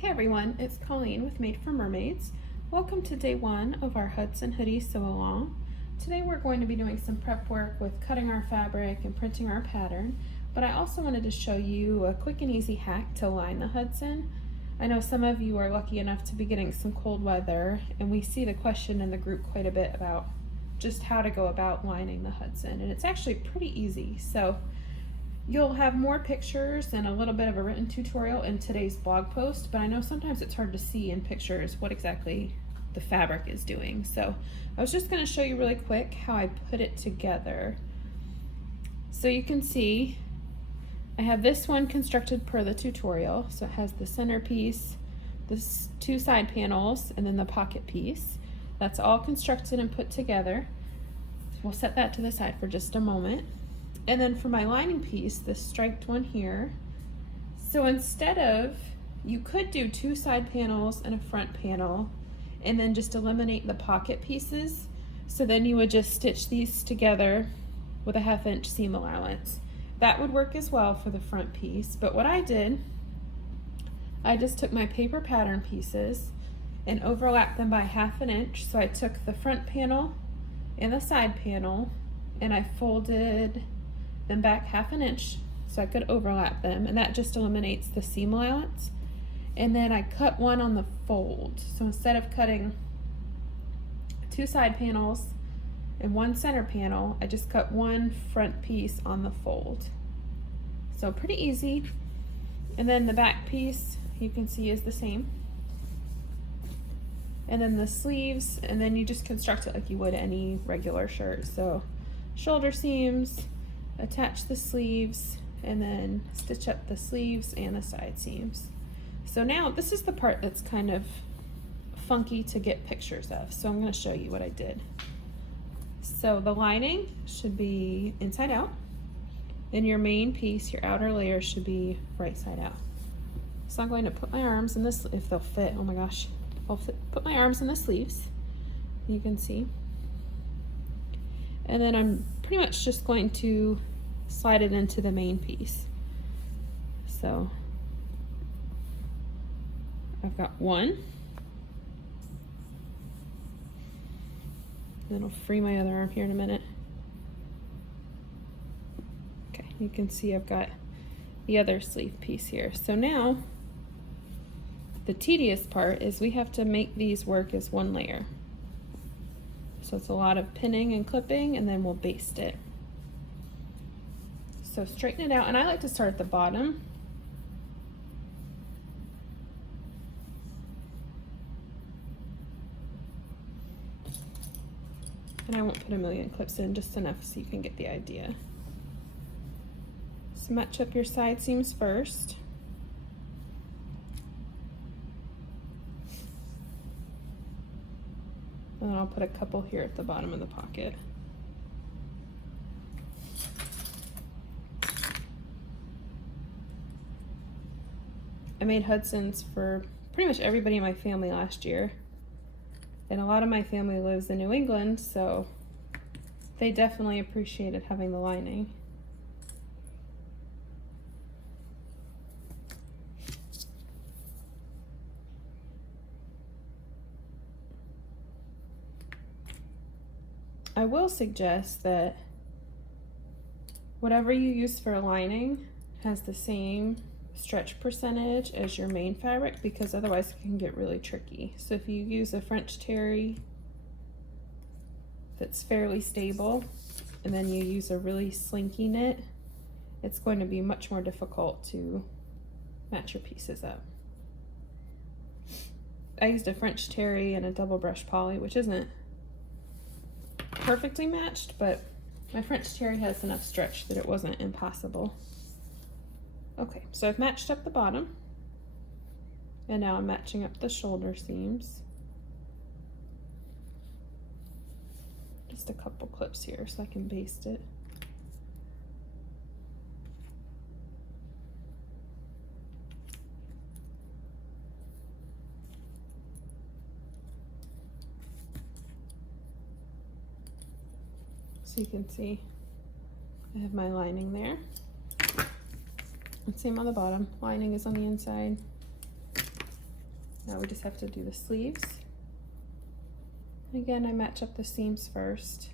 Hey everyone, it's Colleen with Made for Mermaids. Welcome to day one of our Hudson Hoodie sew along. Today we're going to be doing some prep work with cutting our fabric and printing our pattern, but I also wanted to show you a quick and easy hack to line the Hudson. I know some of you are lucky enough to be getting some cold weather, and we see the question in the group quite a bit about just how to go about lining the Hudson, and it's actually pretty easy. So you'll have more pictures and a little bit of a written tutorial in today's blog post, but I know sometimes it's hard to see in pictures what exactly the fabric is doing. So I was just going to show you really quick how I put it together. So you can see I have this one constructed per the tutorial. So it has the centerpiece, the two side panels, and then the pocket piece. That's all constructed and put together. We'll set that to the side for just a moment. And then for my lining piece, this striped one here, so instead of, you could do two side panels and a front panel and then just eliminate the pocket pieces. So then you would just stitch these together with a 1/2 inch seam allowance. That would work as well for the front piece, but what I did, I just took my paper pattern pieces and overlapped them by 1/2 inch. So I took the front panel and the side panel and I folded them back 1/2 inch so I could overlap them, and that just eliminates the seam allowance. And then I cut one on the fold. So instead of cutting two side panels and one center panel, I just cut one front piece on the fold. So pretty easy. And then the back piece you can see is the same. And then the sleeves, and then you just construct it like you would any regular shirt. So shoulder seams, attach the sleeves, and then stitch up the sleeves and the side seams. So now this is the part that's kind of funky to get pictures of. So I'm going to show you what I did. So the lining should be inside out, and your main piece, your outer layer, should be right side out. So I'm going to put my arms in this, if they'll fit, oh my gosh, put my arms in the sleeves, you can see. And then I'm pretty much just going to slide it into the main piece. So I've got one. Then I'll free my other arm here in a minute. Okay, you can see I've got the other sleeve piece here. So now the tedious part is we have to make these work as one layer. So it's a lot of pinning and clipping, and then we'll baste it. So straighten it out, and I like to start at the bottom. And I won't put a million clips in, just enough so you can get the idea. So match up your side seams first. And then I'll put a couple here at the bottom of the pocket. I made Hudsons for pretty much everybody in my family last year. And a lot of my family lives in New England, so they definitely appreciated having the lining. I will suggest that whatever you use for a lining has the same stretch percentage as your main fabric, because otherwise it can get really tricky. So if you use a French terry that's fairly stable and then you use a really slinky knit, it's going to be much more difficult to match your pieces up. I used a French terry and a double brush poly, which isn't perfectly matched, but my French terry has enough stretch that it wasn't impossible. Okay, so I've matched up the bottom, and now I'm matching up the shoulder seams. Just a couple clips here so I can baste it. So you can see I have my lining there. And same on the bottom, lining is on the inside. Now we just have to do the sleeves. Again, I match up the seams first.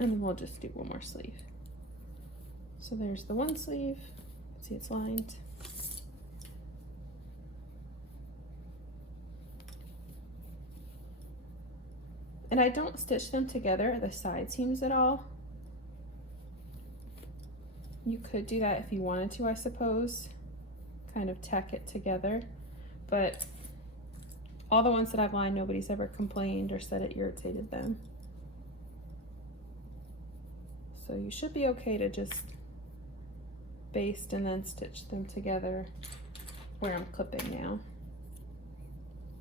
And then we'll just do one more sleeve. So there's the one sleeve. See, it's lined. And I don't stitch them together at the side seams at all. You could do that if you wanted to, I suppose. Kind of tack it together. But all the ones that I've lined, nobody's ever complained or said it irritated them. So you should be okay to just baste and then stitch them together where I'm clipping now.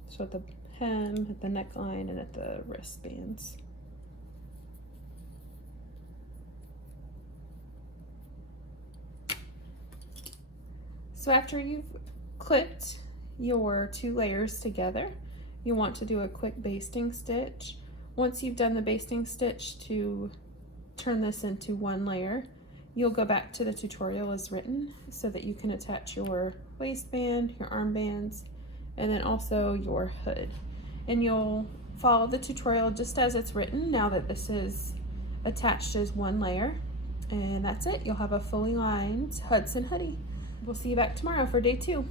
So at the hem, at the neckline, and at the wristbands. So after you've clipped your 2 layers together, you want to do a quick basting stitch. Once you've done the basting stitch to turn this into 1 layer, you'll go back to the tutorial as written so that you can attach your waistband, your armbands, and then also your hood. And you'll follow the tutorial just as it's written now that this is attached as 1 layer. And that's it. You'll have a fully lined Hudson hoodie. We'll see you back tomorrow for day 2.